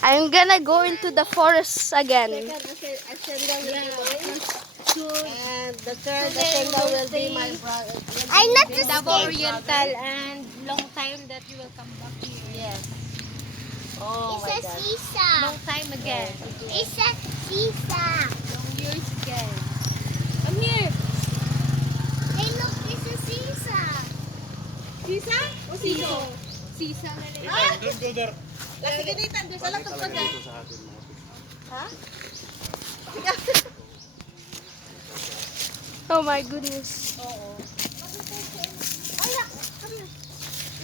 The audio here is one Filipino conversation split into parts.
I'm gonna go into the forest again. And the third agenda will be my brother. I'm not Davao Oriental and long time that you will come back here. Yes. Oh my It's a God. seesaw. Long time again. It's a seesaw. Long years again. Come here. Hey, look, it's a seesaw. Sisa? O sino? Sisa na rin. Lagi ginitan, di sa latog pa dyan. Ha? Oh my goodness. Oo. Ay, kami.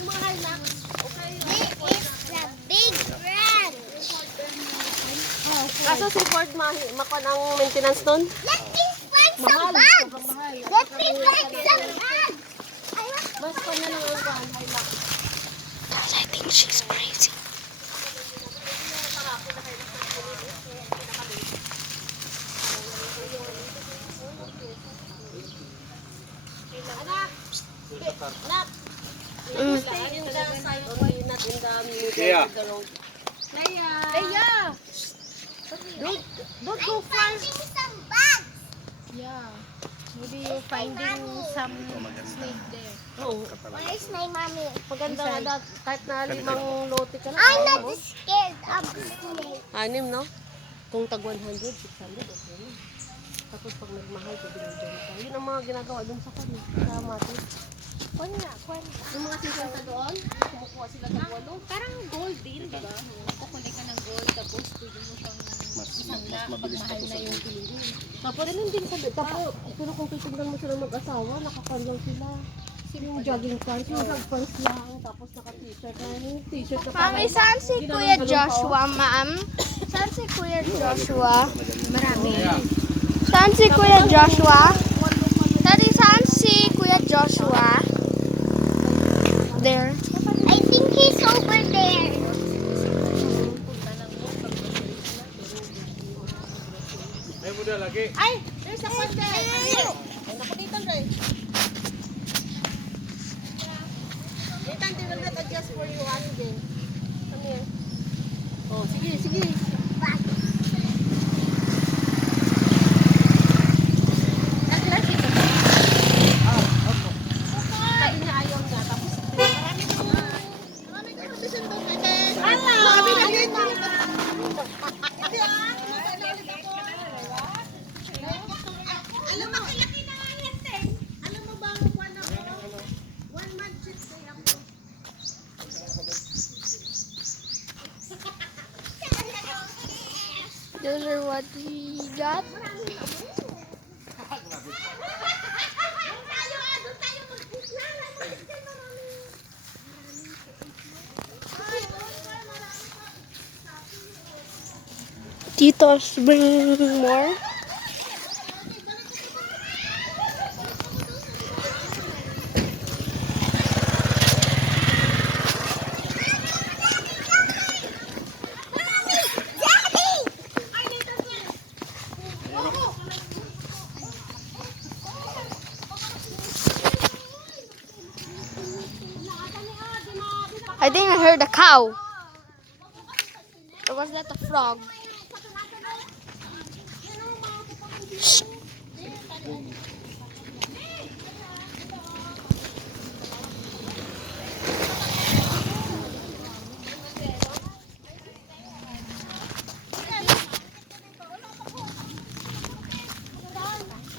Yung mga highlight. Okay. This is a big rat. Kaso si Fort Makon ang maintenance nun? Let me find some Mahal. bugs. Sobrang mahal. Let me find some bugs. I want Mas pa na lang ang kuhan, highlight. I think she's crazy. Anak! Anak! Mm. Stay in the side of the, not in the middle of the road. Leia! Don't go far. some bugs. Yeah. Maybe you're finding some snake there. Oo. Where is my mommy? Maganda nga daw, kahit na 5 lote ka na. I'm not scared of the snake. 6, no? Kung tag 100, 600, okay na. Tapos pag nagmahal, pwede lang doon ka. Yun ang mga ginagawa doon sa kanya. Sa matis. Yung mga sisanta doon, kumukuha sila ng 8. Parang gold din, di ba? Kukunin ka ng gold, tapos pwede mo siyang isang na, pag mahal na yung bilihin. Tapos, ganun din sabi. Tapos, pero kung titignan mo sila mag-asawa, nakakanlang sila. Yung jogging pants, yung jog pants lang. Tapos naka-t-shirt na yung t-shirt na Mami, saan si Kuya Joshua, ma'am? Saan si Kuya Joshua? Marami. Saan si Kuya Joshua? Daddy, saan si Kuya Joshua? There. I think he's over there. Ay! There's a one there! Ay, naku dito, Ray. Nathan, they will not adjust for you again. Come here. Oh, sige, sige. Sabi niya ayaw niya. Tapos, marami ka susundo ka din. Marami ka din. Alam mo, laki na nga yan, Ten. Alam mo ba ang buwan ako? 1 month Tuesday ako. Those are what we got. Titos bring more. I think I heard a cow. Or was that a frog?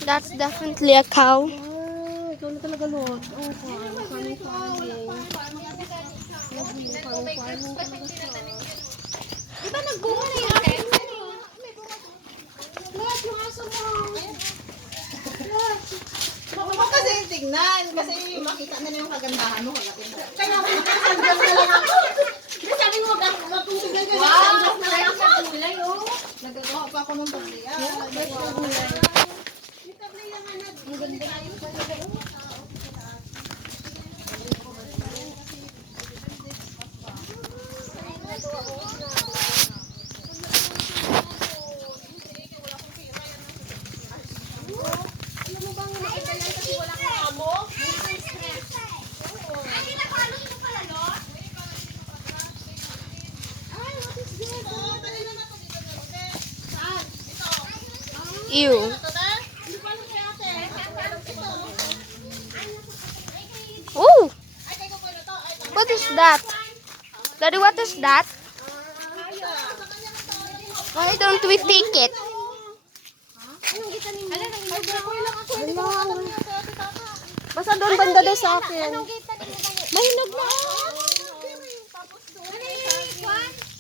That's definitely a cow. Ikaw na talaga, Lord. Oh, farming. Di ba nagbunga na yung tent? Lord, yung aso mo. Huwag kasi yung tignan. Kasi makita na yung kagandahan mo. Kaya mag-sundress na lang ako. Sabi mo, mag-tignan ka. Wow! Na lang sa kulay, oh. Nagagawa pa ako ng tabliya. May tabliya nga na. Ang ganda na yung tabliya. Alam mo bang nakita yan kasi wala kang amo? Ay, what is this? Ew. Oh! What is that? Daddy, what is that? Why don't we take it? Basta doon banda daw sa akin. Mahinog na.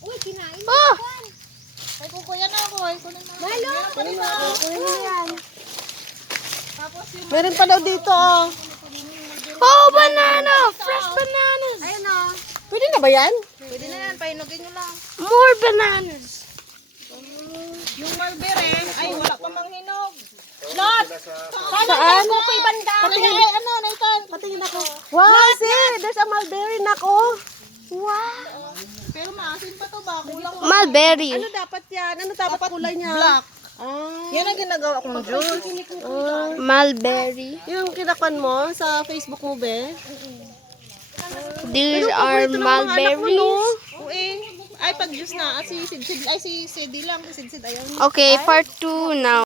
Uy, kinain. Oh! Ay, kukuya na ako. Ay, kunin na. Meron pa daw dito, oh. Oh, banana! Fresh bananas! Ayun o. Pwede na ba yan? Pwede na yan. Painugin nyo lang. More bananas! Yung mulberry, ay wala pa mang hinog. Lot! Saan? Kukoy banda. Patingin. Ay, ano, Nathan? Patingin ako. Wow, see, there's a mulberry nako. Wow! Pero maasin pa to ba? Kulang. Mulberry. Ano dapat yan? Ano dapat kulay niya? Black. Ah, Yan ang ginagawa kong juice. Mulberry. yung kinakon mo sa Facebook mo, be? These are mulberries. Uy. Ay, pag juice na. Si Sid, ay si Sidi lang. Si Sid, ayaw. Okay, part 2 now.